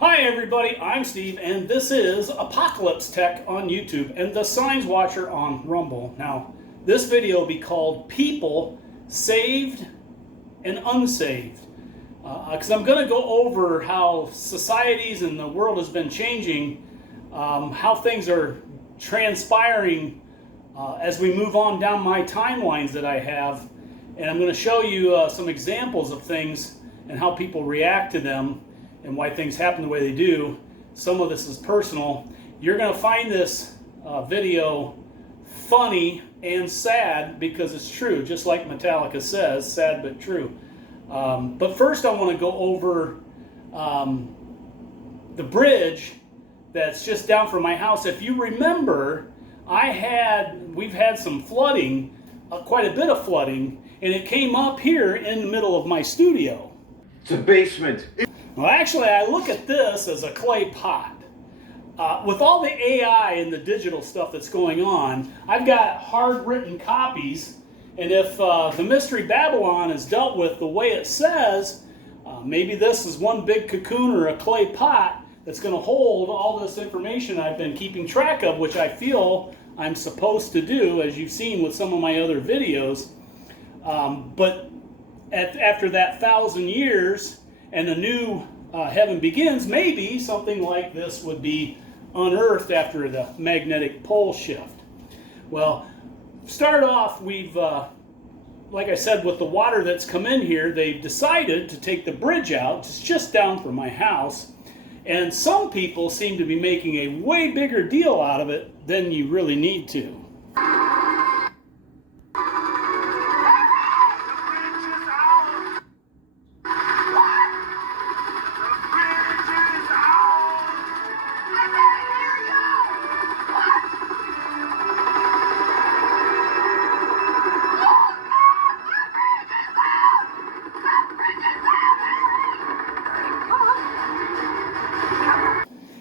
Hi everybody, I'm Steve and this is Apocalypse Tech on YouTube and the Signs Watcher on Rumble. Now, this video will be called People Saved and Unsaved. Because I'm going to go over how societies and the world has been changing, how things are transpiring as we move on down my timelines that I have. And I'm going to show you some examples of things and how people react to them and why things happen the way they do. Some of this is personal. You're going to find this video funny and sad because it's true, just like Metallica says, sad but true. But first I want to go over the bridge that's just down from my house. If you remember, we've had some flooding, quite a bit of flooding, and it came up here in the middle of my studio. It's a basement. Well, actually, I look at this as a clay pot. With all the AI and the digital stuff that's going on, I've got hard-written copies, and if the Mystery Babylon is dealt with the way it says, maybe this is one big cocoon or a clay pot that's going to hold all this information I've been keeping track of, which I feel I'm supposed to do, as you've seen with some of my other videos. But after that 1,000 years and a new heaven begins, maybe something like this would be unearthed after the magnetic pole shift. Well, start off, we've, like I said, with the water that's come in here, they've decided to take the bridge out. It's just down from my house. And some people seem to be making a way bigger deal out of it than you really need to.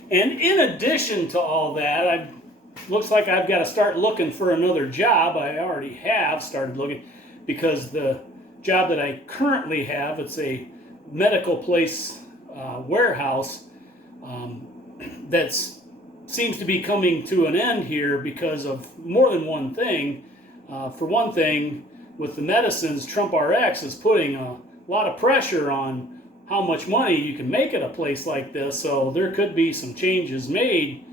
And in addition to all that, looks like I've got to start looking for another job. I already have started looking because the job that I currently have, it's a medical place warehouse that seems to be coming to an end here because of more than one thing. For one thing, with the medicines, Trump RX is putting a lot of pressure on how much money you can make at a place like this, so there could be some changes made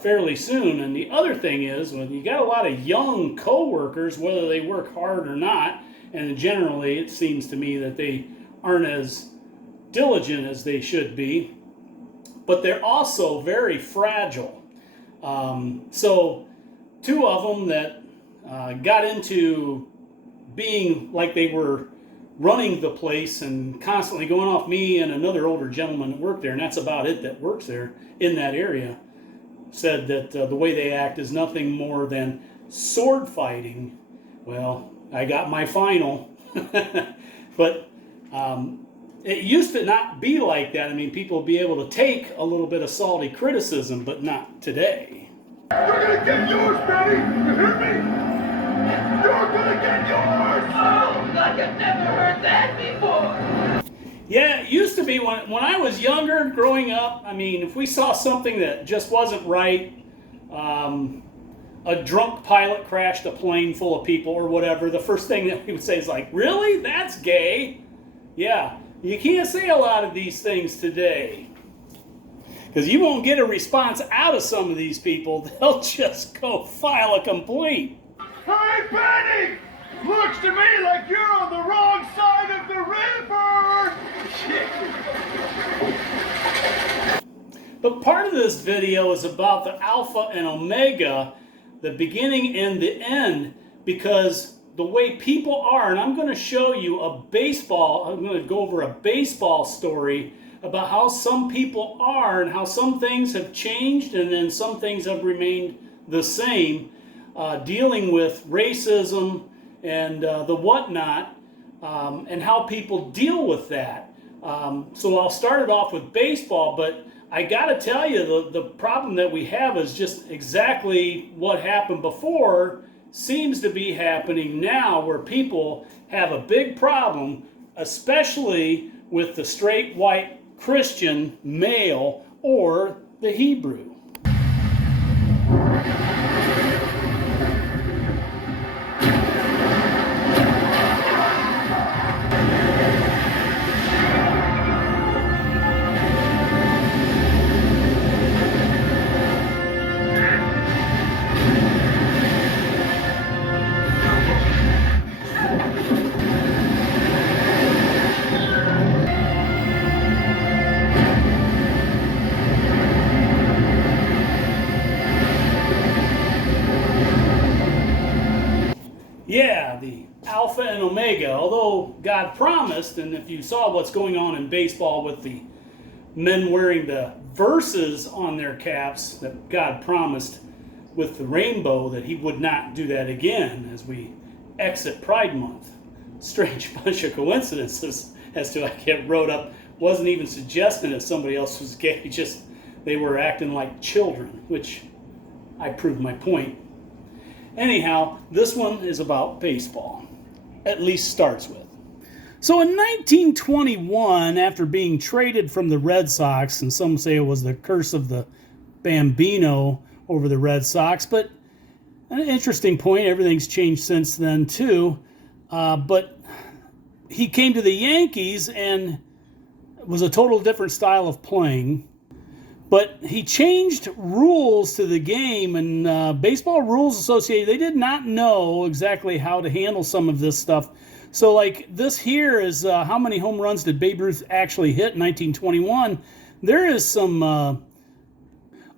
fairly soon. And the other thing is, when you got a lot of young co-workers, whether they work hard or not, and generally it seems to me that they aren't as diligent as they should be, but they're also very fragile. So two of them that got into being like they were running the place and constantly going off, me and another older gentleman that worked there, and that's about it that works there in that area, said that the way they act is nothing more than sword fighting. Well, I got my final. But it used to not be like that. I mean, people would be able to take a little bit of salty criticism, but not today. You're gonna get yours, Betty! You hear me? You're gonna get yours! Oh, like I've never heard that before! Yeah, it used to be when I was younger, growing up, I mean, if we saw something that just wasn't right, a drunk pilot crashed a plane full of people or whatever, the first thing that we would say is like, really? That's gay? Yeah, you can't say a lot of these things today, because you won't get a response out of some of these people. They'll just go file a complaint. Hey, Betty! Looks to me like you're on the wrong side of the river! But part of this video is about the Alpha and Omega, the beginning and the end, because the way people are, and I'm going to show you I'm going to go over a baseball story about how some people are and how some things have changed and then some things have remained the same, dealing with racism and the whatnot, and how people deal with that. So I'll start it off with baseball, but I got to tell you, the problem that we have is just exactly what happened before seems to be happening now, where people have a big problem, especially with the straight white Christian, male, or the Hebrew. Yeah, the Alpha and Omega, although God promised, and if you saw what's going on in baseball with the men wearing the verses on their caps, that God promised with the rainbow that he would not do that again as we exit Pride Month. Strange bunch of coincidences as to I get wrote up, wasn't even suggesting that somebody else was gay, just they were acting like children, which I proved my point. Anyhow, this one is about baseball, at least starts with. So in 1921, after being traded from the Red Sox, and some say it was the curse of the Bambino over the Red Sox, but an interesting point, everything's changed since then too, but he came to the Yankees and it was a total different style of playing. But he changed rules to the game, and Baseball Rules Association, they did not know exactly how to handle some of this stuff. So like this here is how many home runs did Babe Ruth actually hit in 1921. There is some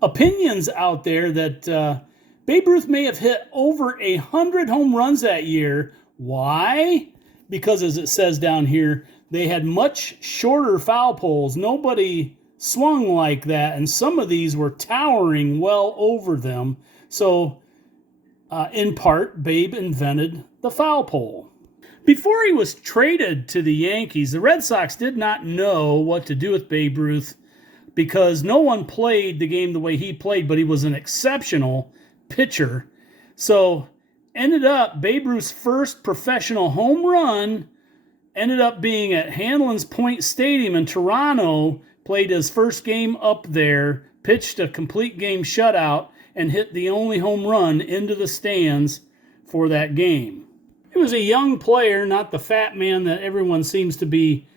opinions out there that Babe Ruth may have hit over 100 home runs that year. Why? Because as it says down here, they had much shorter foul poles. Nobody swung like that, and some of these were towering well over them. So, in part, Babe invented the foul pole. Before he was traded to the Yankees, the Red Sox did not know what to do with Babe Ruth because no one played the game the way he played, but he was an exceptional pitcher. So, ended up, Babe Ruth's first professional home run ended up being at Hanlon's Point Stadium in Toronto. Played his first game up there, pitched a complete game shutout, and hit the only home run into the stands for that game. He was a young player, not the fat man that everyone seems to be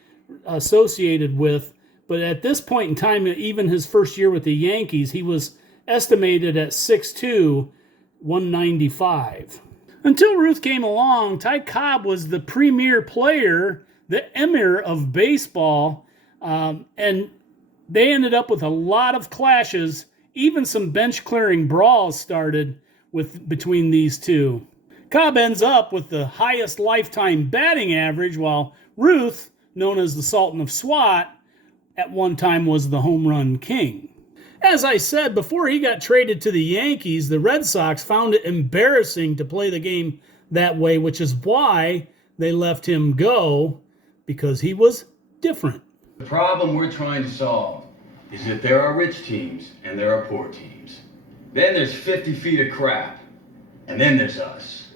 associated with, but at this point in time, even his first year with the Yankees, he was estimated at 6'2", 195. Until Ruth came along, Ty Cobb was the premier player, the emir of baseball, and they ended up with a lot of clashes. Even some bench-clearing brawls started between these two. Cobb ends up with the highest lifetime batting average, while Ruth, known as the Sultan of SWAT, at one time was the home run king. As I said, before he got traded to the Yankees, the Red Sox found it embarrassing to play the game that way, which is why they let him go, because he was different. The problem we're trying to solve is that there are rich teams and there are poor teams. Then there's 50 feet of crap. And then there's us.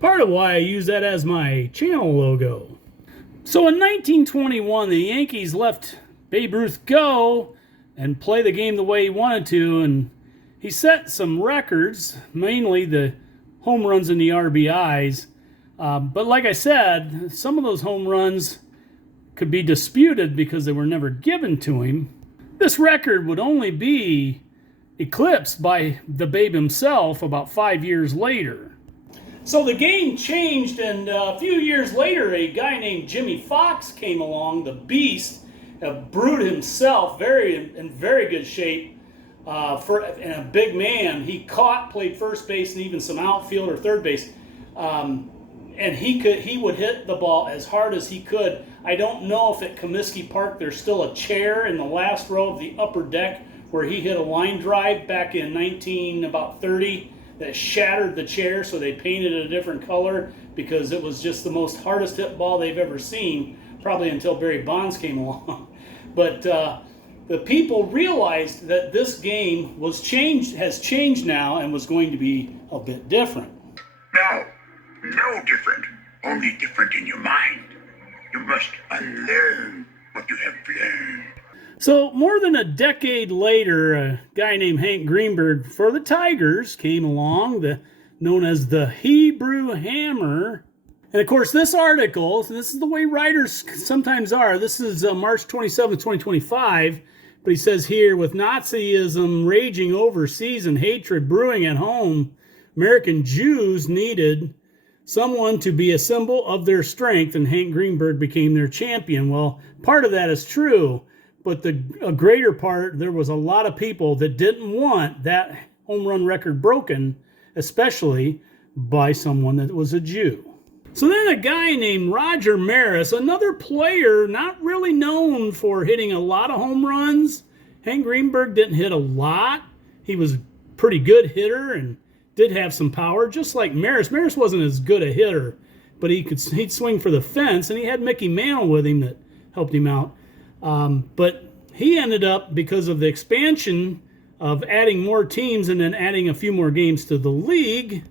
Part of why I use that as my channel logo. So in 1921, the Yankees let Babe Ruth go and play the game the way he wanted to, and he set some records, mainly the home runs and the RBIs. But like I said, some of those home runs could be disputed because they were never given to him. This record would only be eclipsed by the Babe himself about 5 years later. So the game changed, and a few years later, a guy named Jimmy Fox came along, the Beast, a brute himself, in very good shape, and a big man. He played first base, and even some outfield or third base. And he would hit the ball as hard as he could. I don't know if at Comiskey Park there's still a chair in the last row of the upper deck where he hit a line drive back in 1930 that shattered the chair, so they painted it a different color because it was just the most hardest hit ball they've ever seen, probably until Barry Bonds came along. But the people realized that this game has changed now and was going to be a bit different. No different, only different in your mind. You must unlearn what you have learned. So more than a decade later, a guy named Hank Greenberg for the Tigers came along, known as the Hebrew Hammer. And of course, this article, this is the way writers sometimes are. This is March 27, 2025. But he says here, with Nazism raging overseas and hatred brewing at home, American Jews needed someone to be a symbol of their strength, and Hank Greenberg became their champion. Well, part of that is true, but a greater part, there was a lot of people that didn't want that home run record broken, especially by someone that was a Jew. So then a guy named Roger Maris, another player not really known for hitting a lot of home runs. Hank Greenberg didn't hit a lot. He was a pretty good hitter and did have some power, just like Maris. Maris wasn't as good a hitter, but he'd swing for the fence, and he had Mickey Mantle with him that helped him out. But he ended up, because of the expansion of adding more teams and then adding a few more games to the league,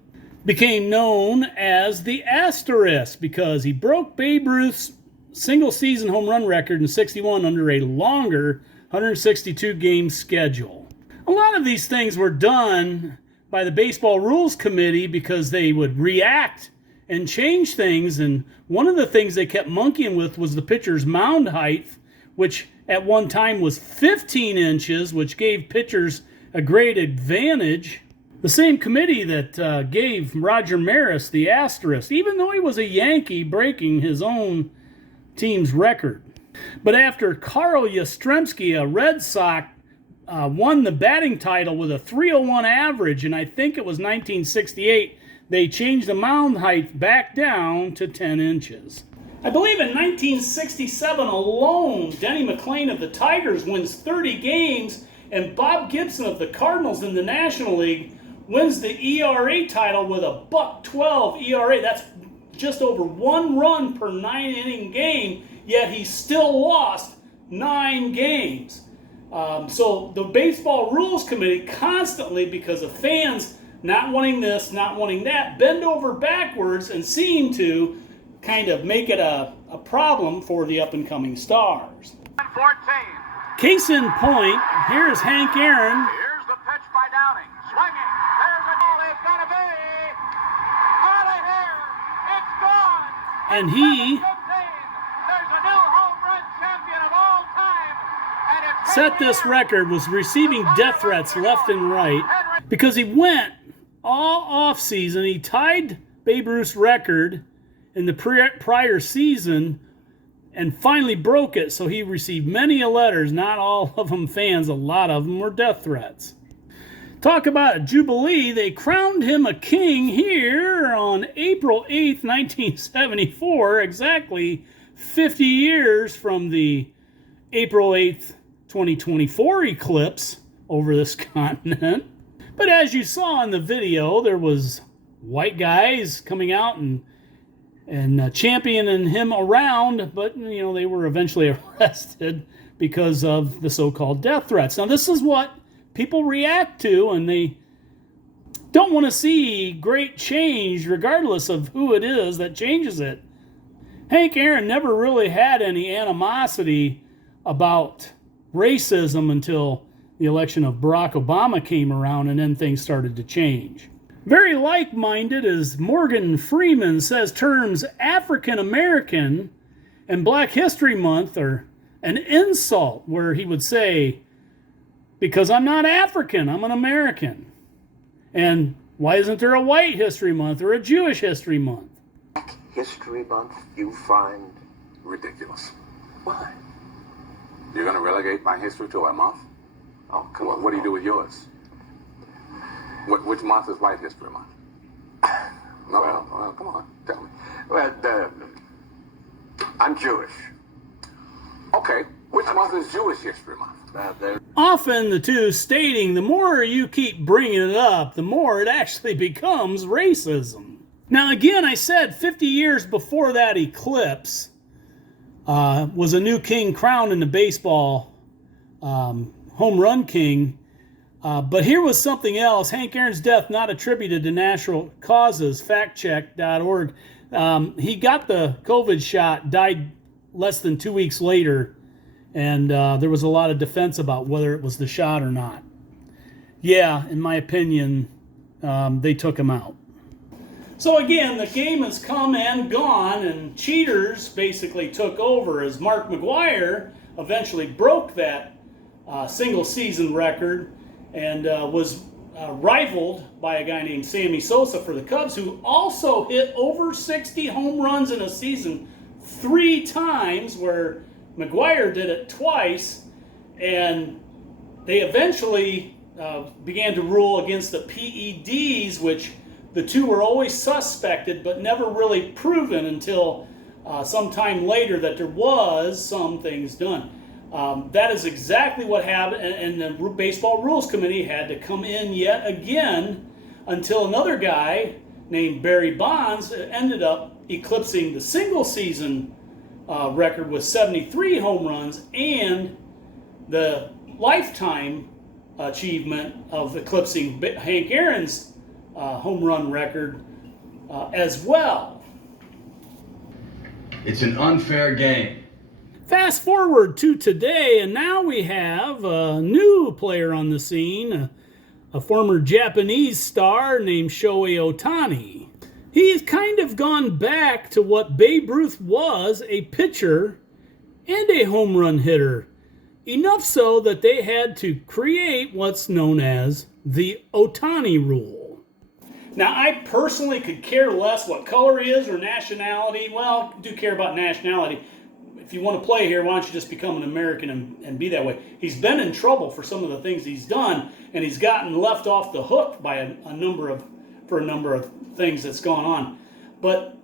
became known as the Asterisk because he broke Babe Ruth's single-season home run record in '61 under a longer 162-game schedule. A lot of these things were done by the Baseball Rules Committee because they would react and change things, and one of the things they kept monkeying with was the pitcher's mound height, which at one time was 15 inches, which gave pitchers a great advantage. The same committee that gave Roger Maris the Asterisk, even though he was a Yankee, breaking his own team's record. But after Carl Yastrzemski, a Red Sox, won the batting title with a .301 average, and I think it was 1968, they changed the mound height back down to 10 inches. I believe in 1967 alone, Denny McLain of the Tigers wins 30 games, and Bob Gibson of the Cardinals in the National League wins the ERA title with a .12 ERA. That's just over 1 run per 9-inning game, yet he still lost 9 games. So the Baseball Rules Committee constantly, because of fans not wanting this, not wanting that, bend over backwards and seem to kind of make it a problem for the up-and-coming stars. 14. Case in point, here's Hank Aaron. Here's the pitch by Downing. Swinging. There's a ball. It's got to be. Out of here. It's gone. And he There's a new home run champion of all time. And it's set this record, was receiving death threats left and right because he went all off season. He tied Babe Ruth's record in the prior season and finally broke it. So he received many letters, not all of them fans, a lot of them were death threats. Talk about a jubilee. They crowned him a king here on April 8th, 1974, exactly 50 years from the April 8th, 2024 eclipse over this continent. But as you saw in the video, there was white guys coming out and championing him around, but they were eventually arrested because of the so-called death threats. Now this is what people react to, and they don't want to see great change regardless of who it is that changes it. Hank Aaron never really had any animosity about racism until the election of Barack Obama came around, and then things started to change. Very like-minded, as Morgan Freeman says, terms African American and Black History Month are an insult, where he would say, because I'm not African, I'm an American. And why isn't there a White History Month or a Jewish History Month? Black History Month you find ridiculous. why? You're going to relegate my history to a month? Oh, come on. What do you do with yours? Which month is White History Month? No, come on, tell me. Well, I'm Jewish. Okay, which month is Jewish History Month? Often the two stating the more you keep bringing it up, the more it actually becomes racism. Now again, I said 50 years before that eclipse was a new king crowned in the baseball home run king. But here was something else. Hank Aaron's death not attributed to natural causes, factcheck.org. He got the COVID shot, died less than 2 weeks later, and there was a lot of defense about whether it was the shot or not. Yeah, in my opinion, they took him out. So again, the game has come and gone, and cheaters basically took over as Mark McGwire eventually broke that single season record and was rivaled by a guy named Sammy Sosa for the Cubs, who also hit over 60 home runs in a season 3 times, where McGwire did it twice, and they eventually began to rule against the PEDs, which the two were always suspected but never really proven until sometime later that there was some things done. That is exactly what happened, and the Baseball Rules Committee had to come in yet again until another guy named Barry Bonds ended up eclipsing the single season record with 73 home runs and the lifetime achievement of eclipsing Hank Aaron's home run record as well. It's an unfair game. Fast forward to today, and now we have a new player on the scene, a former Japanese star named Shohei Ohtani. He's kind of gone back to what Babe Ruth was, a pitcher and a home run hitter. Enough so that they had to create what's known as the Ohtani rule. Now, I personally could care less what color he is or nationality. Well, I do care about nationality. If you want to play here, why don't you just become an American and be that way? He's been in trouble for some of the things he's done, and he's gotten left off the hook by a number of things that's gone on. But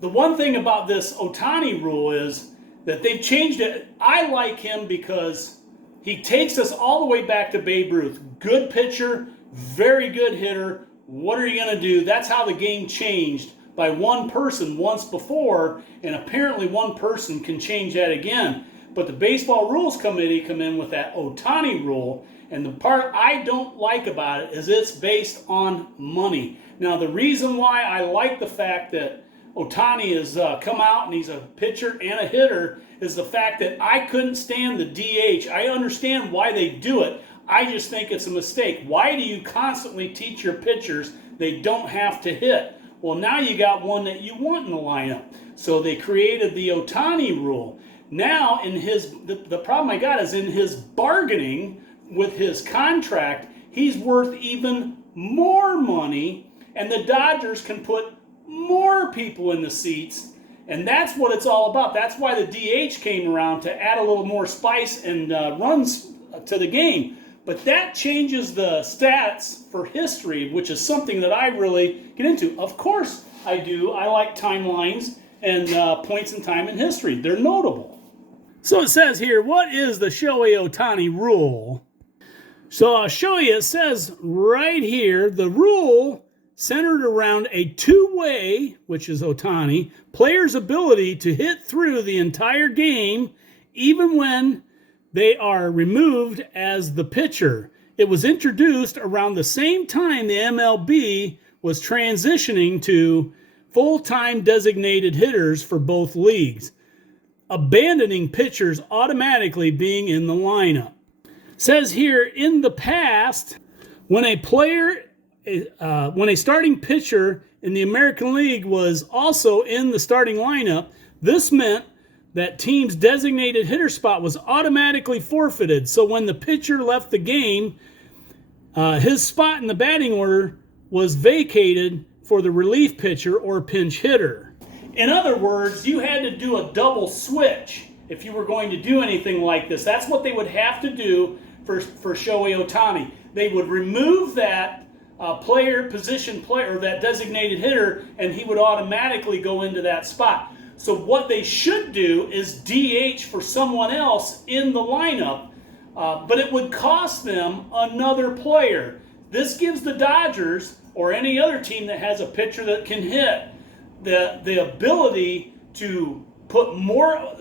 the one thing about this Ohtani rule is that they've changed it. I like him because he takes us all the way back to Babe Ruth. Good pitcher, very good hitter. What are you going to do? That's how the game changed by one person once before, and apparently one person can change that again. But the Baseball Rules Committee come in with that Ohtani rule, and the part I don't like about it is it's based on money. Now, the reason why I like the fact that Ohtani has come out and he's a pitcher and a hitter is the fact that I couldn't stand the DH. I understand why they do it. I just think it's a mistake. Why do you constantly teach your pitchers they don't have to hit? Well, now you got one that you want in the lineup. So they created the Ohtani rule. Now, in the problem I got is in his bargaining with his contract, he's worth even more money, and the Dodgers can put more people in the seats, and that's what it's all about. That's why the DH came around, to add a little more spice and runs to the game. But that changes the stats for history, which is something that I really get into. Of course I do. I like timelines and points in time in history. They're notable. So it says here, what is the Shohei Ohtani rule? So I'll show you. It says right here, the rule centered around a two-way, which is Ohtani, player's ability to hit through the entire game, even when they are removed as the pitcher. It was introduced around the same time the MLB was transitioning to full-time designated hitters for both leagues, abandoning pitchers automatically being in the lineup. It says here, in the past, when a starting pitcher in the American League was also in the starting lineup, this meant that team's designated hitter spot was automatically forfeited. So when the pitcher left the game, his spot in the batting order was vacated for the relief pitcher or pinch hitter. In other words, you had to do a double switch if you were going to do anything like this. That's what they would have to do for Shohei Ohtani. They would remove that position player, or that designated hitter, and he would automatically go into that spot. So what they should do is DH for someone else in the lineup, but it would cost them another player. This gives the Dodgers, or any other team that has a pitcher that can hit, the ability to put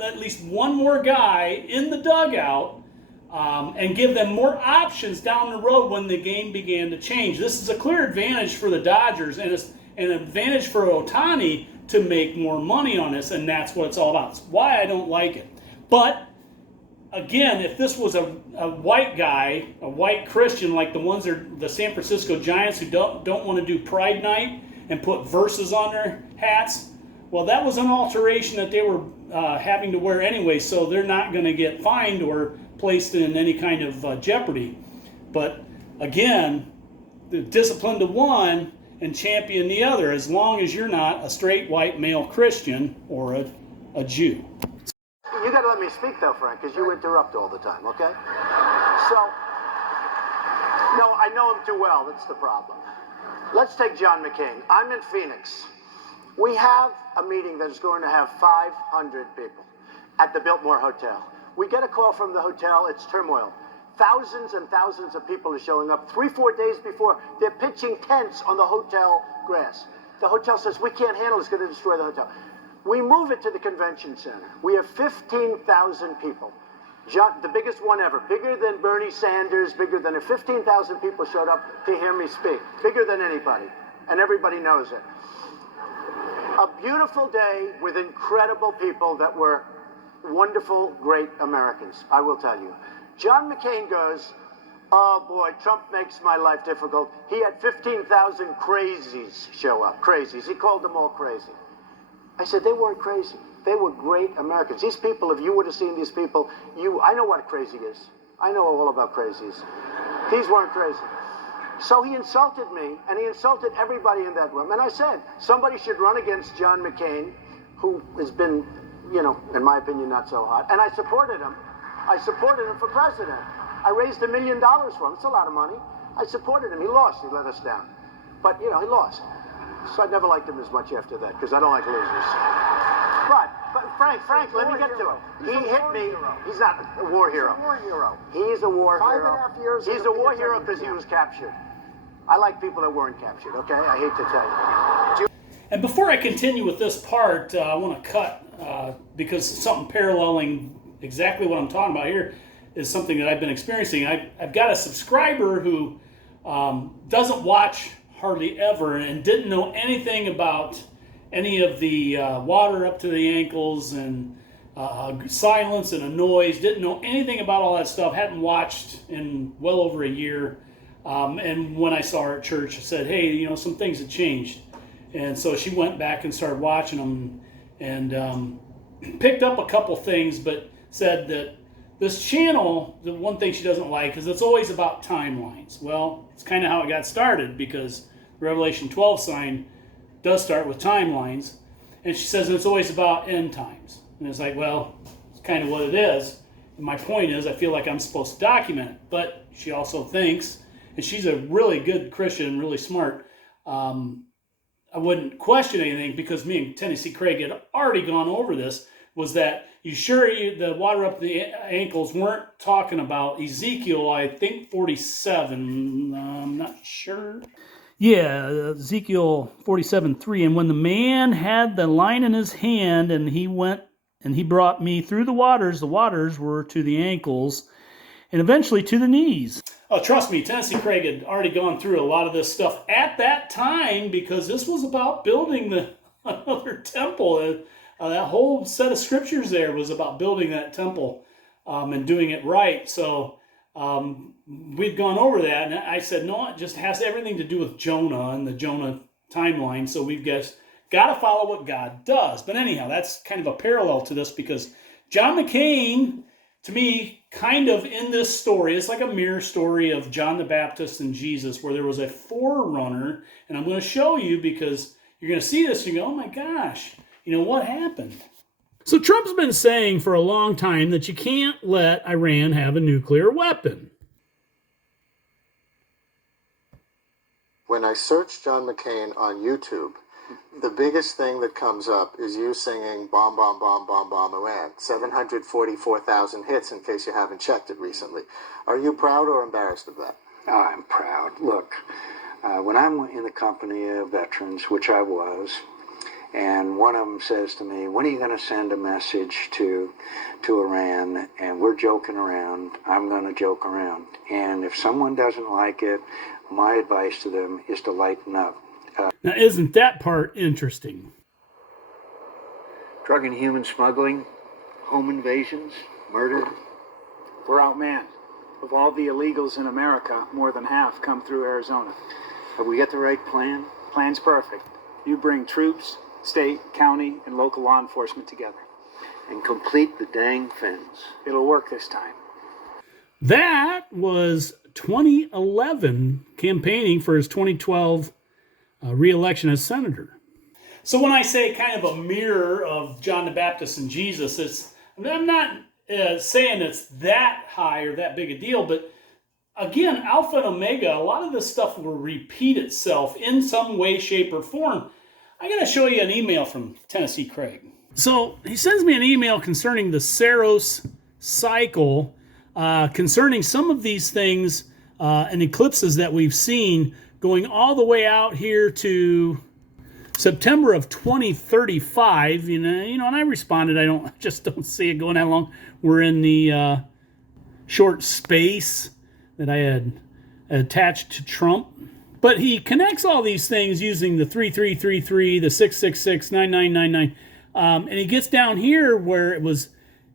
at least one more guy in the dugout, and give them more options down the road when the game began to change. This is a clear advantage for the Dodgers, and it's an advantage for Ohtani to make more money on this, and that's what it's all about. It's why I don't like it. But again, if this was a white guy, a white Christian, like the ones that are the San Francisco Giants who don't want to do Pride Night and put verses on their hats, well, that was an alteration that they were having to wear anyway, so they're not going to get fined or placed in any kind of jeopardy. But again, the discipline to one and champion the other, as long as you're not a straight white male Christian or a Jew. You got to let me speak, though, Frank, because you interrupt all the time, okay? So, no, I know him too well. That's the problem. Let's take John McCain. I'm in Phoenix. We have a meeting that is going to have 500 people at the Biltmore Hotel. We get a call from the hotel. It's turmoil. Thousands and thousands of people are showing up. 3-4 days before, they're pitching tents on the hotel grass. The hotel says, we can't handle it. It's going to destroy the hotel. We move it to the convention center. We have 15,000 people. The biggest one ever. Bigger than Bernie Sanders, bigger than 15,000 people showed up to hear me speak. Bigger than anybody. And everybody knows it. A beautiful day with incredible people that were wonderful, great Americans, I will tell you. John McCain goes, oh boy, Trump makes my life difficult. He had 15,000 crazies show up. Crazies. He called them all crazy. I said, they weren't crazy. They were great Americans. These people, if you would have seen these people, I know what crazy is. I know all about crazies. These weren't crazy. So he insulted me, and he insulted everybody in that room. And I said, somebody should run against John McCain, who has been, in my opinion, not so hot. And I supported him. I supported him for president. I raised $1 million for him. It's a lot of money. I supported him. He lost. He let us down. But, he lost. So I never liked him as much after that, because I don't like losers. But Frank, let me get to it. He hit me. He's not a war hero. He's a war hero. He's a war hero. 5.5 years. He's a war hero because he was captured. I like people that weren't captured, okay? I hate to tell you. And before I continue with this part, I want to cut, because something paralleling exactly what I'm talking about here is something that I've been experiencing. I've got a subscriber who doesn't watch hardly ever and didn't know anything about any of the water up to the ankles and silence and a noise, didn't know anything about all that stuff, hadn't watched in well over a year. And when I saw her at church, I said, hey, some things have changed. And so she went back and started watching them and picked up a couple things, but said that this channel, the one thing she doesn't like is it's always about timelines. Well, it's kind of how it got started, because the Revelation 12 sign does start with timelines. And she says it's always about end times. And it's like, well, it's kind of what it is. And my point is, I feel like I'm supposed to document it. But she also thinks, and she's a really good Christian, really smart, I wouldn't question anything, because me and Tennessee Craig had already gone over this, was that the water up the ankles weren't talking about Ezekiel, I think 47, I'm not sure. Yeah, Ezekiel 47:3, and when the man had the line in his hand, and he went and he brought me through the waters were to the ankles, and eventually to the knees. Oh, trust me, Tennessee Craig had already gone through a lot of this stuff at that time, because this was about building another temple. That whole set of scriptures there was about building that temple and doing it right. So we'd gone over that, and I said, no, it just has everything to do with Jonah and the Jonah timeline. So we've got to follow what God does. But anyhow, that's kind of a parallel to this, because John McCain, to me, kind of in this story, it's like a mirror story of John the Baptist and Jesus, where there was a forerunner, and I'm going to show you, because you're going to see this and you go, oh my gosh, what happened? So Trump's been saying for a long time that you can't let Iran have a nuclear weapon. When I search John McCain on YouTube, the biggest thing that comes up is you singing Bomb, Bomb, Bomb, Bomb, Bomb, Iran. 744,000 hits, in case you haven't checked it recently. Are you proud or embarrassed of that? Oh, I'm proud. Look, when I'm in the company of veterans, which I was, and one of them says to me, when are you going to send a message to Iran? And we're joking around. I'm going to joke around. And if someone doesn't like it, my advice to them is to lighten up. Now, isn't that part interesting? Drug and human smuggling, home invasions, murder. We're outmanned. Of all the illegals in America, more than half come through Arizona. Have we got the right plan? Plan's perfect. You bring troops, state, county, and local law enforcement together. And complete the dang fence. It'll work this time. That was 2011 campaigning for his 2012 re-election as senator. So when I say kind of a mirror of John the Baptist and Jesus, I'm not saying it's that high or that big a deal, but again, Alpha and Omega, a lot of this stuff will repeat itself in some way, shape, or form. I'm going to show you an email from Tennessee Craig. So he sends me an email concerning the Saros cycle, concerning some of these things and eclipses that we've seen going all the way out here to September of 2035. You know, and I responded, I just don't see it going that long. We're in the short space that I had attached to Trump. But he connects all these things using the 3333, the 666, 9999. And he gets down here where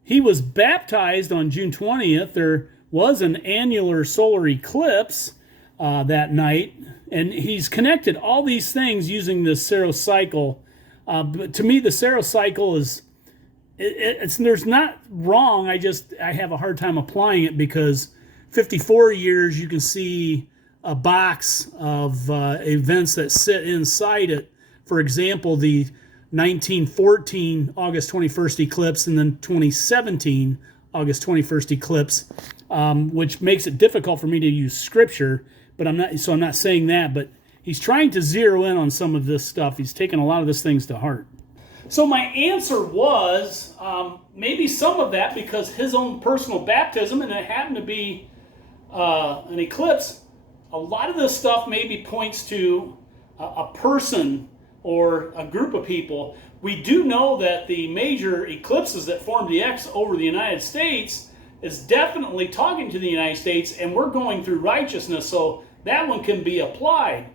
he was baptized on June 20th. There was an annular solar eclipse that night. And he's connected all these things using the Saros cycle. But to me, the Saros cycle is, there's not wrong. I have a hard time applying it because 54 years, you can see a box of events that sit inside it. For example, the 1914 August 21st eclipse and then 2017 August 21st eclipse, which makes it difficult for me to use scripture, but I'm not saying that, but he's trying to zero in on some of this stuff. He's taken a lot of these things to heart. So my answer was maybe some of that because his own personal baptism, and it happened to be an eclipse, a lot of this stuff maybe points to a person or a group of people. We do know that the major eclipses that formed the X over the United States is definitely talking to the United States, and we're going through righteousness, so that one can be applied.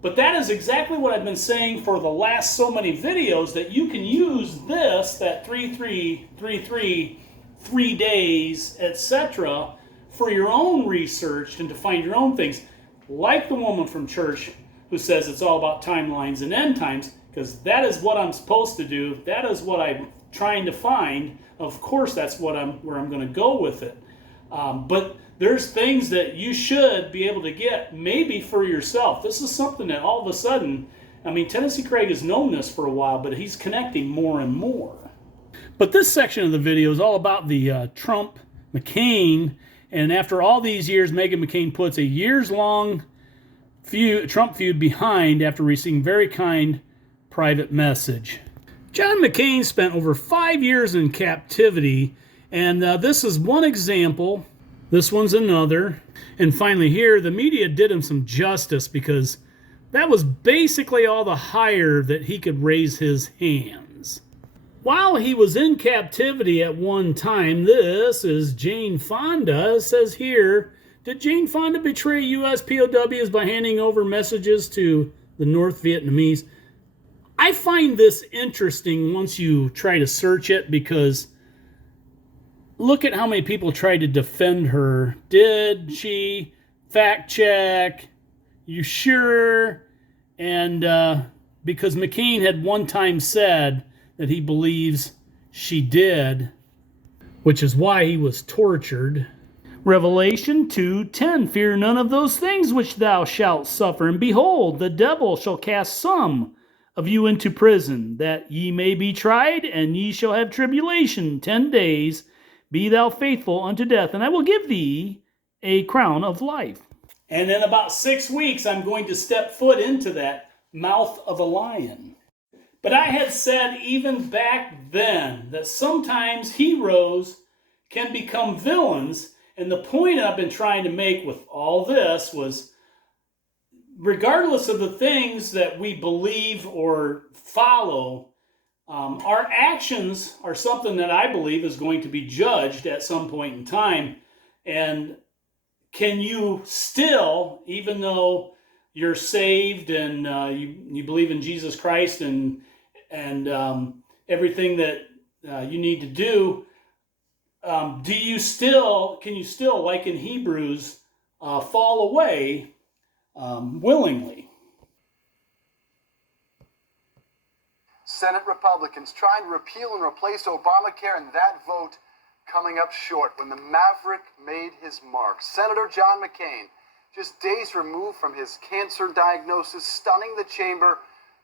But that is exactly what I've been saying for the last so many videos, that you can use this, that 3333, 3 days, etc., for your own research and to find your own things. Like the woman from church who says it's all about timelines and end times, because that is what I'm supposed to do. That is what I'm trying to find. Of course, that's where I'm going to go with it. But there's things that you should be able to get maybe for yourself. This is something that all of a sudden, Tennessee Craig has known this for a while, but he's connecting more and more. But this section of the video is all about the Trump-McCain. And after all these years, Meghan McCain puts a years-long Trump feud behind after receiving very kind private message. John McCain spent over 5 years in captivity, and this is one example. This one's another. And finally here, the media did him some justice because that was basically all the higher that he could raise his hands. While he was in captivity at one time, this is Jane Fonda. It says here, did Jane Fonda betray U.S. POWs by handing over messages to the North Vietnamese? I find this interesting once you try to search it, because look at how many people tried to defend her. Did she? Fact check. You sure? And because McCain had one time said that he believes she did, which is why he was tortured. Revelation 2:10, fear none of those things which thou shalt suffer, and behold, the devil shall cast some of you into prison, that ye may be tried, and ye shall have tribulation 10 days. Be thou faithful unto death, and I will give thee a crown of life. And in about 6 weeks, I'm going to step foot into that mouth of a lion. But I had said even back then that sometimes heroes can become villains. And the point I've been trying to make with all this was, regardless of the things that we believe or follow, our actions are something that I believe is going to be judged at some point in time. And can you still, even though you're saved and you believe in Jesus Christ and everything that you need to do, can you still, like in Hebrews, fall away willingly? Senate Republicans trying to repeal and replace Obamacare, and that vote coming up short when the maverick made his mark. Senator John McCain, just days removed from his cancer diagnosis, stunning the chamber,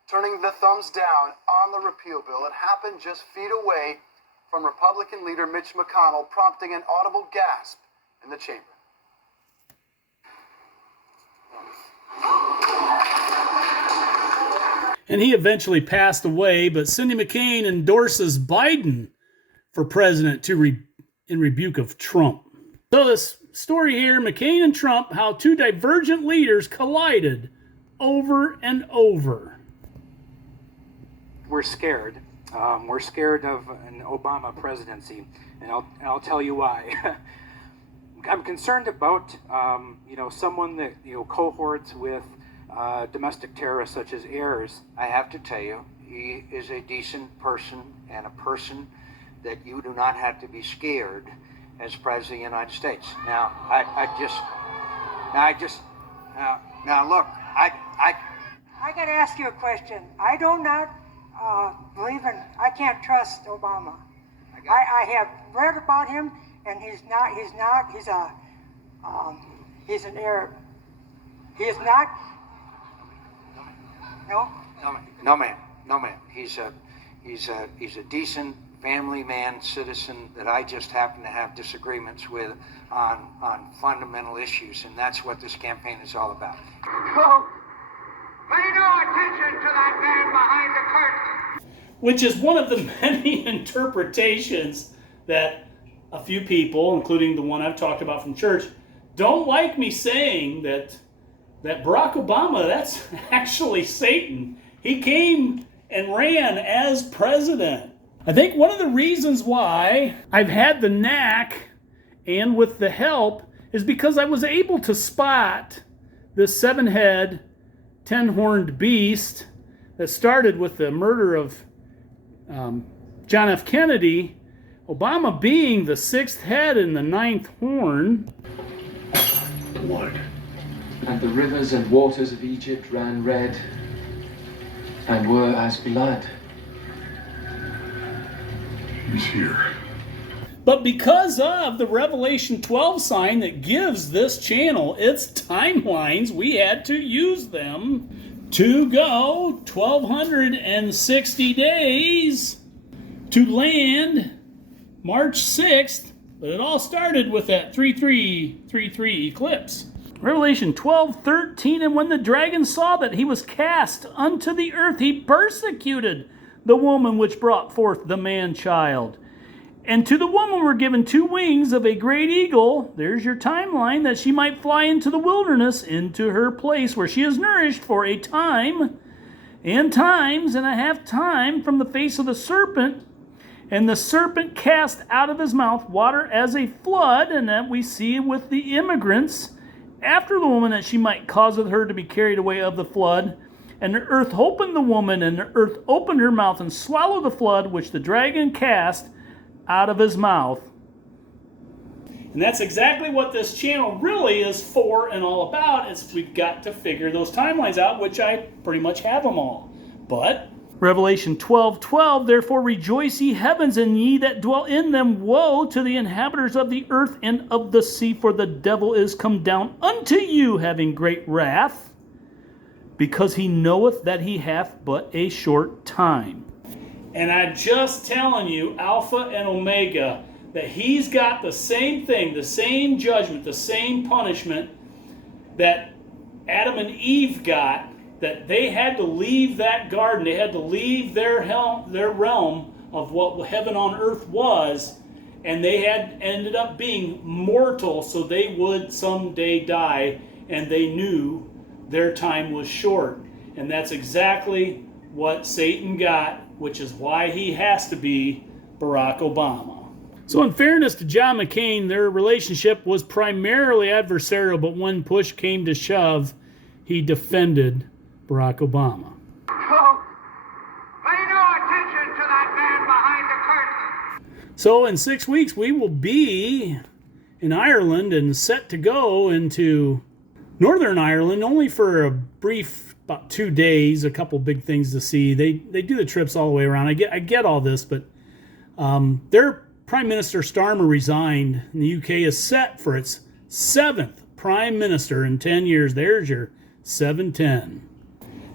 turning the thumbs down on the repeal bill. It happened just feet away from Republican leader Mitch McConnell, prompting an audible gasp in the chamber. And he eventually passed away, but Cindy McCain endorses Biden for president in rebuke of Trump. So this story here, McCain and Trump, how two divergent leaders collided over and over. We're scared. We're scared of an Obama presidency, and I'll tell you why. I'm concerned about someone that cohorts with domestic terrorists such as Ayers. I have to tell you, he is a decent person and a person that you do not have to be scared as President of the United States. Now, look, I got to ask you a question. I do not I can't trust Obama. I have read about him, and he's an Arab. He is not. No, man. He's a decent family man, citizen that I just happen to have disagreements with on fundamental issues, and that's what this campaign is all about. Folks, pay no attention to that man behind the curtain. Which is one of the many interpretations that a few people, including the one I've talked about from church, don't like me saying that Barack Obama, that's actually Satan. He came and ran as president. I think one of the reasons why I've had the knack, and with the help, is because I was able to spot this 7-head, 10-horned beast that started with the murder of John F. Kennedy, Obama being the 6th head and the 9th horn. Blood. And the rivers and waters of Egypt ran red and were as blood. He's here. But because of the Revelation 12 sign that gives this channel its timelines, we had to use them to go 1,260 days to land March 6th. But it all started with that 3333 eclipse. Revelation 12:13, and when the dragon saw that he was cast unto the earth, he persecuted the woman which brought forth the man-child. And to the woman were given 2 wings of a great eagle, there's your timeline, that she might fly into the wilderness, into her place where she is nourished for a time, and times and a half time from the face of the serpent. And the serpent cast out of his mouth water as a flood, and that we see with the immigrants, after the woman, that she might cause her to be carried away of the flood. And the earth opened the woman, and the earth opened her mouth and swallowed the flood which the dragon cast out of his mouth. And that's exactly what this channel really is for and all about, is we've got to figure those timelines out, which I pretty much have them all. But Revelation 12:12, therefore rejoice ye heavens, and ye that dwell in them. Woe to the inhabitants of the earth and of the sea, for the devil is come down unto you, having great wrath, because he knoweth that he hath but a short time. And I'm just telling you, Alpha and Omega, that he's got the same thing, the same judgment, the same punishment that Adam and Eve got, that they had to leave that garden, they had to leave their realm of what heaven on earth was, and they had ended up being mortal, so they would someday die, and they knew their time was short. And that's exactly what Satan got, which is why he has to be Barack Obama. So in fairness to John McCain, their relationship was primarily adversarial, but when push came to shove, he defended Barack Obama. Folks, pay no attention to that man behind the curtain. So in 6 weeks, we will be in Ireland and set to go into Northern Ireland, only for a brief, about 2 days, a couple big things to see. They do the trips all the way around. I get all this, but their Prime Minister Starmer resigned, and the UK is set for its 7th Prime Minister in 10 years. There's your 710.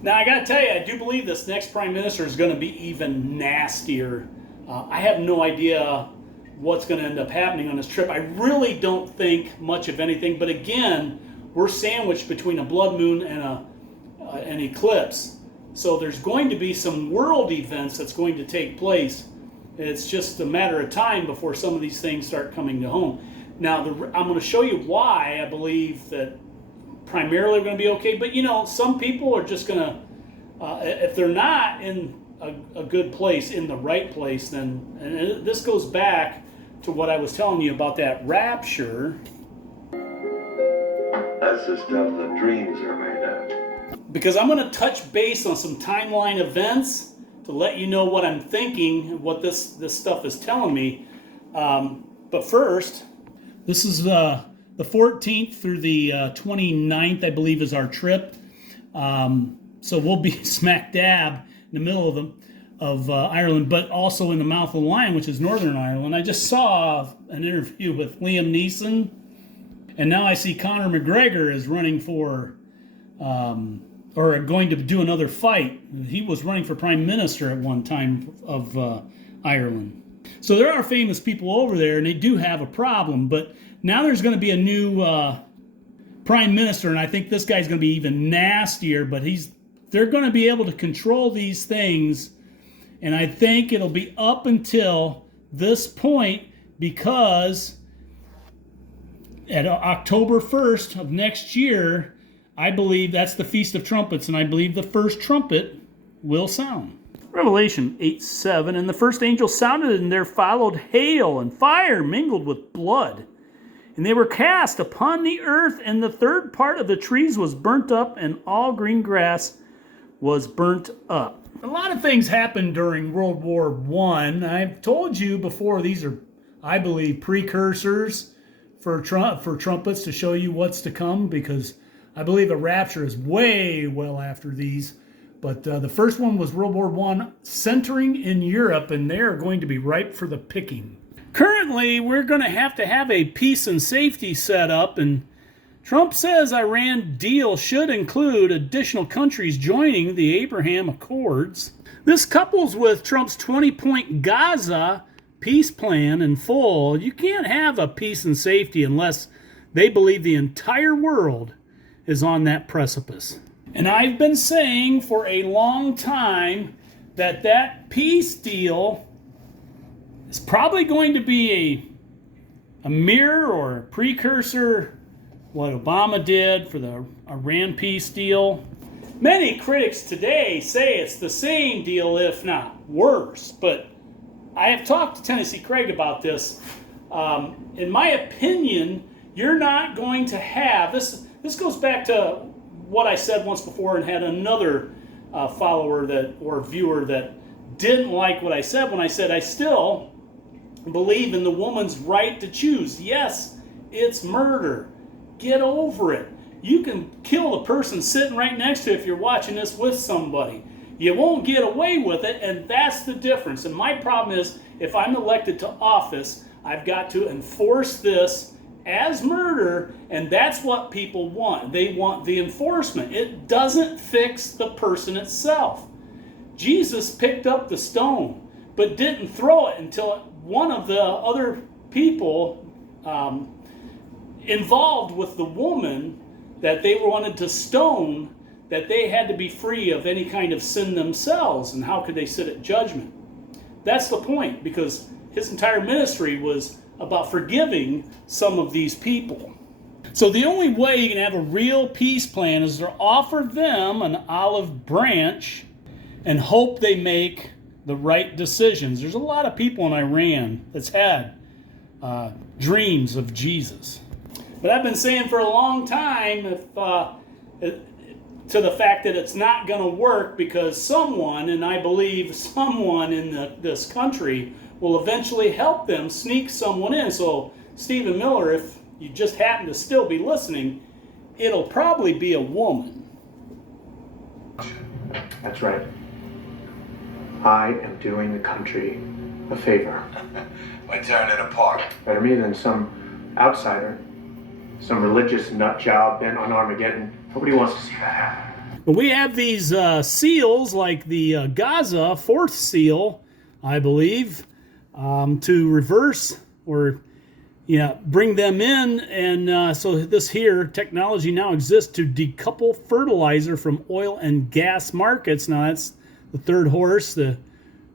Now, I got to tell you, I do believe this next Prime Minister is going to be even nastier. I have no idea what's going to end up happening on this trip. I really don't think much of anything, but again, we're sandwiched between a blood moon and an eclipse. So there's going to be some world events that's going to take place. It's just a matter of time before some of these things start coming to home. Now, I'm going to show you why I believe that primarily we're going to be okay. But, you know, some people are just going to, if they're not in a good place, in the right place, then, and this goes back to what I was telling you about that rapture. That's the stuff that dreams are made of. Because I'm going to touch base on some timeline events to let you know what I'm thinking, what this stuff is telling me. But first, this is the 14th through the 29th, I believe, is our trip. So we'll be smack dab in the middle of Ireland, but also in the mouth of the lion, which is Northern Ireland. I just saw an interview with Liam Neeson, and now I see Conor McGregor is running for, or going to do another fight. He was running for Prime Minister at one time of Ireland. So there are famous people over there, and they do have a problem, but now there's going to be a new Prime Minister, and I think this guy's going to be even nastier, but they're going to be able to control these things, and I think it'll be up until this point, because at October 1st of next year, I believe that's the Feast of Trumpets, and I believe the first trumpet will sound. Revelation 8:7, and the first angel sounded, and there followed hail and fire mingled with blood. And they were cast upon the earth, and the third part of the trees was burnt up, and all green grass was burnt up. A lot of things happened during World War I. I've told you before, these are, I believe, precursors for trumpets to show you what's to come, because I believe the rapture is way well after these. But the first one was World War I, centering in Europe, and they are going to be ripe for the picking. Currently, we're going to have a peace and safety set up, and Trump says Iran deal should include additional countries joining the Abraham Accords. This couples with Trump's 20-point Gaza peace plan in full. You can't have a peace and safety unless they believe the entire world is on that precipice. And I've been saying for a long time that peace deal is probably going to be a mirror or a precursor what Obama did for the Iran peace deal. Many critics today say it's the same deal, if not worse. But I have talked to Tennessee Craig about this. In my opinion, you're not going to have this. This goes back to what I said once before, and had another follower or viewer that didn't like what I said when I said I still believe in the woman's right to choose. Yes, it's murder. Get over it. You can kill the person sitting right next to you if you're watching this with somebody. You won't get away with it, and that's the difference. And my problem is, if I'm elected to office, I've got to enforce this as murder, and that's what people want. They want the enforcement. It doesn't fix the person itself. Jesus picked up the stone, but didn't throw it until one of the other people involved with the woman that they wanted to stone, that they had to be free of any kind of sin themselves, and how could they sit at judgment? That's the point, because his entire ministry was about forgiving some of these people. So the only way you can have a real peace plan is to offer them an olive branch and hope they make the right decisions. There's a lot of people in Iran that's had dreams of Jesus. But I've been saying for a long time to the fact that it's not going to work, because someone, and I believe someone in this country, will eventually help them sneak someone in. So, Stephen Miller, if you just happen to still be listening, it'll probably be a woman. That's right. I am doing the country a favor. By tearing it apart. Better me than some outsider, some religious nut job bent on Armageddon. Nobody wants to see that happen. But we have these seals, like the Gaza fourth seal, I believe, to reverse or bring them in. And so this here technology now exists to decouple fertilizer from oil and gas markets. Now that's the third horse. The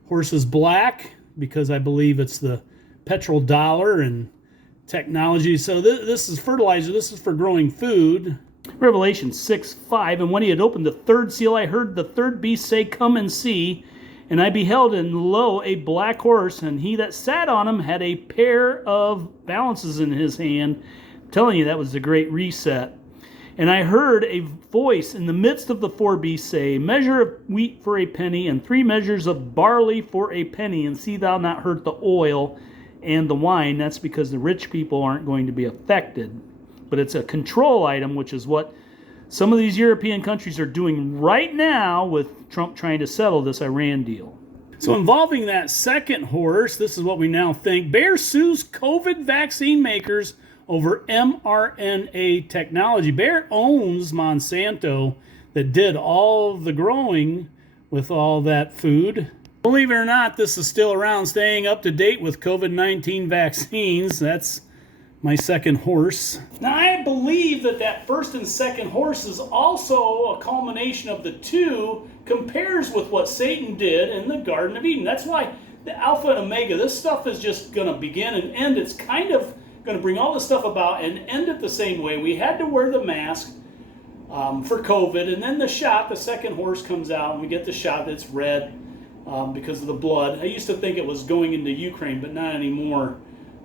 horse is black because I believe it's the petrodollar and technology. So this is fertilizer. This is for growing food. Revelation 6:5. And when he had opened the third seal, I heard the third beast say, "Come and see." And I beheld, and lo, a black horse, and he that sat on him had a pair of balances in his hand. I'm telling you, that was the great reset. And I heard a voice in the midst of the four beasts say, "Measure of wheat for a penny, and 3 measures of barley for a penny, and see thou not hurt the oil and the wine." That's because the rich people aren't going to be affected. But it's a control item, which is what some of these European countries are doing right now with Trump trying to settle this Iran deal. So involving that second horse, this is what we now think. Bayer sues COVID vaccine makers over mRNA technology. Bayer owns Monsanto that did all the growing with all that food. Believe it or not, this is still around, staying up to date with COVID-19 vaccines. That's my second horse. Now, I believe that first and second horse is also a culmination of the two, compares with what Satan did in the Garden of Eden. That's why the Alpha and Omega, this stuff is just going to begin and end. It's kind of going to bring all this stuff about and end it the same way. We had to wear the mask for COVID, and then the shot, the second horse comes out, and we get the shot that's red because of the blood. I used to think it was going into Ukraine, but not anymore.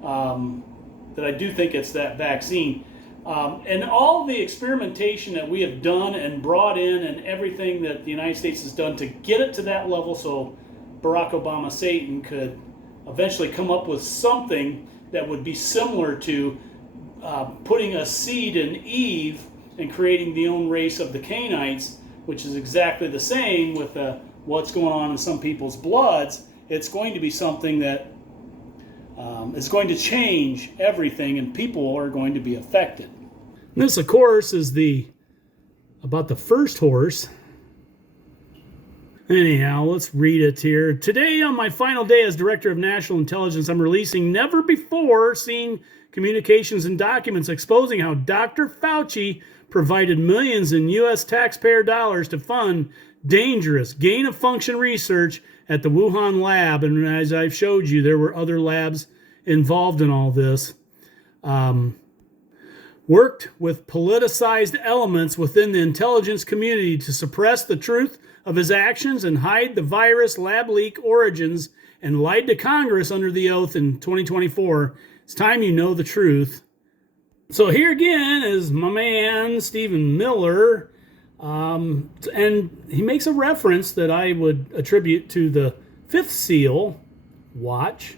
That I do think it's that vaccine. And all the experimentation that we have done and brought in and everything that the United States has done to get it to that level so Barack Obama Satan could eventually come up with something that would be similar to putting a seed in Eve and creating the own race of the Cainites, which is exactly the same with what's going on in some people's bloods. It's going to be something that is going to change everything, and people are going to be affected. And this, of course, is about the first horse. Anyhow, let's read it here. Today, on my final day as Director of National Intelligence, I'm releasing never-before-seen communications and documents exposing how Dr. Fauci provided millions in U.S. taxpayer dollars to fund dangerous gain-of-function research at the Wuhan lab. And as I've showed you, there were other labs involved in all this. Worked with politicized elements within the intelligence community to suppress the truth of his actions and hide the virus lab leak origins, and lied to Congress under the oath in 2024. It's time you know the truth. So here again is my man, Stephen Miller. And he makes a reference that I would attribute to the fifth seal. Watch.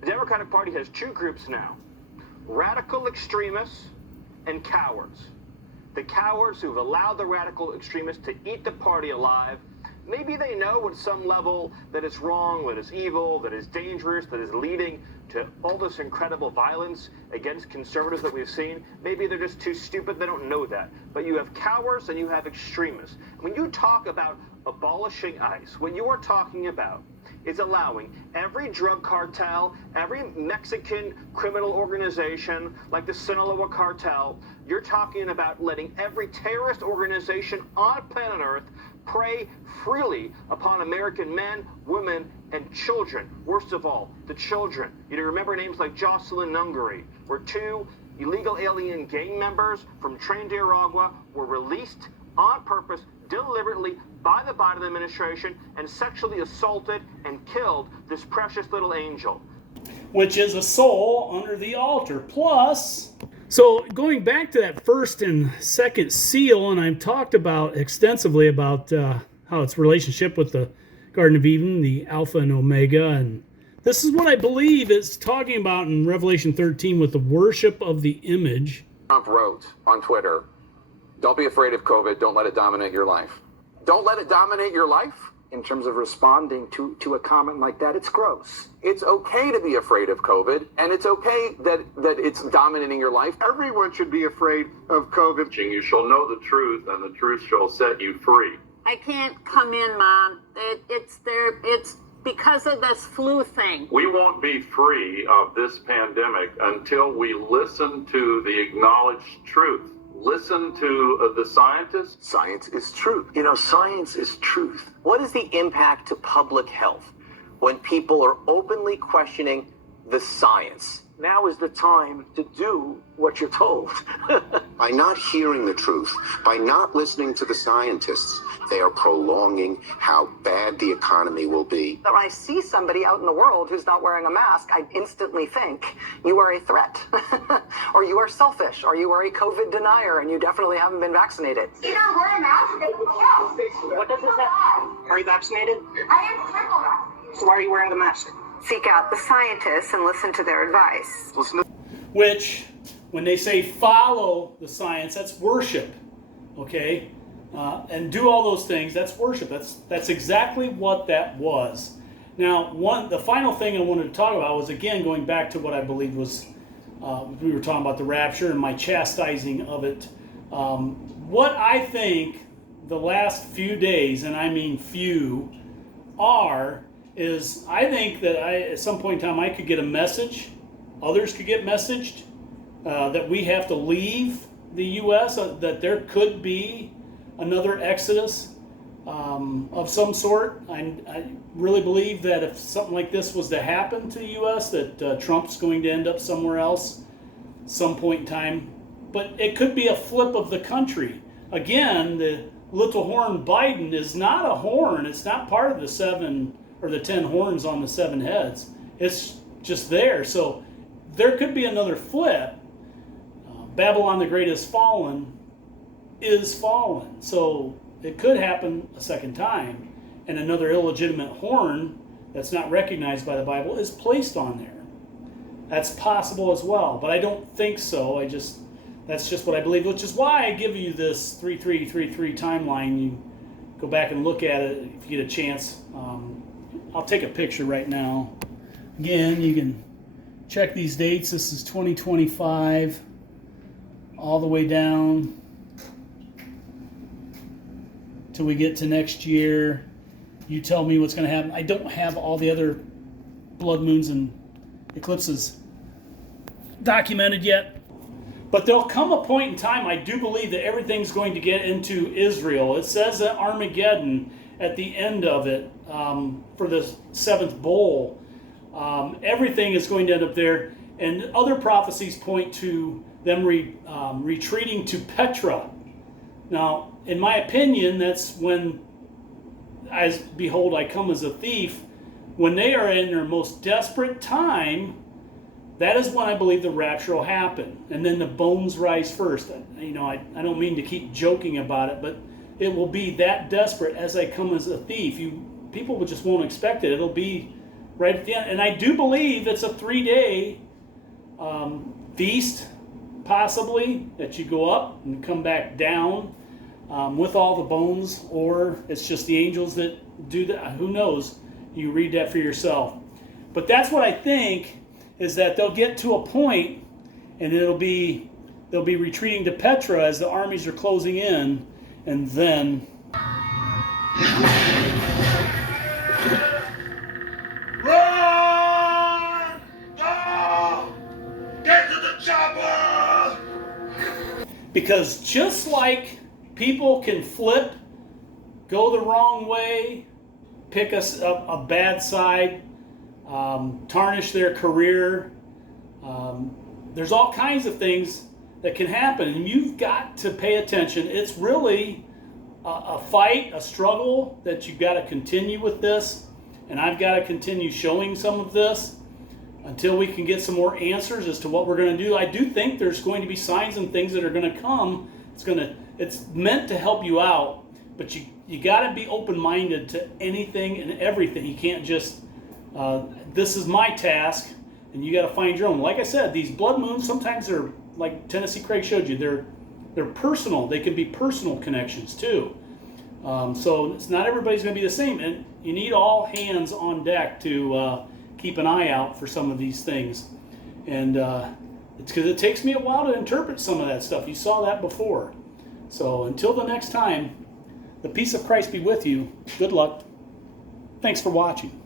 The Democratic Party has two groups now: radical extremists and cowards. The cowards who've allowed the radical extremists to eat the party alive. Maybe they know at some level that it's wrong, that it's evil, that it's dangerous, that is leading to all this incredible violence against conservatives that we've seen. Maybe they're just too stupid, they don't know that. But you have cowards and you have extremists. When you talk about abolishing ICE, what you are talking about is allowing every drug cartel, every Mexican criminal organization like the Sinaloa cartel, you're talking about letting every terrorist organization on planet Earth prey freely upon American men, women, and children. Worst of all, the children. You remember names like Jocelyn Nungary, where 2 illegal alien gang members from Trinidad were released on purpose, deliberately, by the Biden administration, and sexually assaulted and killed this precious little angel. Which is a soul under the altar. Plus, so going back to that first and second seal, and I've talked about extensively about how its relationship with the Garden of Eden, the Alpha and Omega, and This is what I believe it's talking about in Revelation 13 with the worship of the image. Trump wrote on Twitter, "Don't be afraid of COVID. Don't let it dominate your life." Don't let it dominate your life? In terms of responding to a comment like that, it's gross. It's okay to be afraid of COVID, and it's okay that it's dominating your life. Everyone should be afraid of COVID. You shall know the truth, and the truth shall set you free. I can't come in, Mom. It's because of this flu thing. We won't be free of this pandemic until we listen to the acknowledged truth. Listen to the scientists. Science is truth. You know, science is truth. What is the impact to public health when people are openly questioning the science? Now is the time to do what you're told. By not hearing the truth, by not listening to the scientists, they are prolonging how bad the economy will be. When I see somebody out in the world who's not wearing a mask, I instantly think you are a threat, or you are selfish, or you are a COVID denier, and you definitely haven't been vaccinated. You don't wear a mask, they can kill. What does this have? Are you vaccinated? I am triple vaccinated. So why are you wearing the mask? Seek out the scientists and listen to their advice. Which, when they say follow the science, that's worship, okay? And do all those things, that's worship. That's exactly what that was. Now, the final thing I wanted to talk about was, again, going back to what I believe was, we were talking about the rapture and my chastising of it. What I think the last few days, and I mean few, is I think that at some point in time I could get a message, others could get messaged, that we have to leave the U.S., that there could be another exodus of some sort. I really believe that if something like this was to happen to the U.S., that Trump's going to end up somewhere else some point in time. But it could be a flip of the country. Again, the little horn Biden is not a horn. It's not part of the 7 or the 10 horns on the 7 heads. It's just there. So there could be another flip. Babylon the Great is fallen. So it could happen a second time. And another illegitimate horn that's not recognized by the Bible is placed on there. That's possible as well. But I don't think so. That's just what I believe, which is why I give you this 3333 timeline. You go back and look at it if you get a chance. I'll take a picture right now. Again, you can check these dates. This is 2025 all the way down till we get to next year. You tell me what's going to happen. I don't have all the other blood moons and eclipses documented yet. But there'll come a point in time, I do believe, that everything's going to get into Israel. It says that Armageddon at the end of it, for the 7th bowl, everything is going to end up there. And other prophecies point to them retreating to Petra. Now, in my opinion, that's when, as behold, I come as a thief. When they are in their most desperate time, that is when I believe the rapture will happen. And then the bones rise first. I don't mean to keep joking about it, but it will be that desperate as I come as a thief. People just won't expect it. It'll be right at the end. And I do believe it's a 3-day feast, possibly, that you go up and come back down with all the bones, or it's just the angels that do that. Who knows? You read that for yourself. But that's what I think, is that they'll get to a point and they'll be retreating to Petra as the armies are closing in, and then Run! Go! Get to the chopper! because just like people can flip, go the wrong way, pick a bad side, tarnish their career. There's all kinds of things that can happen, and you've got to pay attention. It's really a fight, a struggle that you've got to continue with this, and I've got to continue showing some of this until we can get some more answers as to what we're going to do. I do think there's going to be signs and things that are going to come. It's meant to help you out, but you got to be open-minded to anything and everything. You can't just This is my task, and you got to find your own. Like I said, these blood moons sometimes are, like Tennessee Craig showed you, they're personal. They can be personal connections too. So it's not everybody's going to be the same, and you need all hands on deck to keep an eye out for some of these things. And it's because it takes me a while to interpret some of that stuff. You saw that before. So until the next time, the peace of Christ be with you. Good luck. Thanks for watching.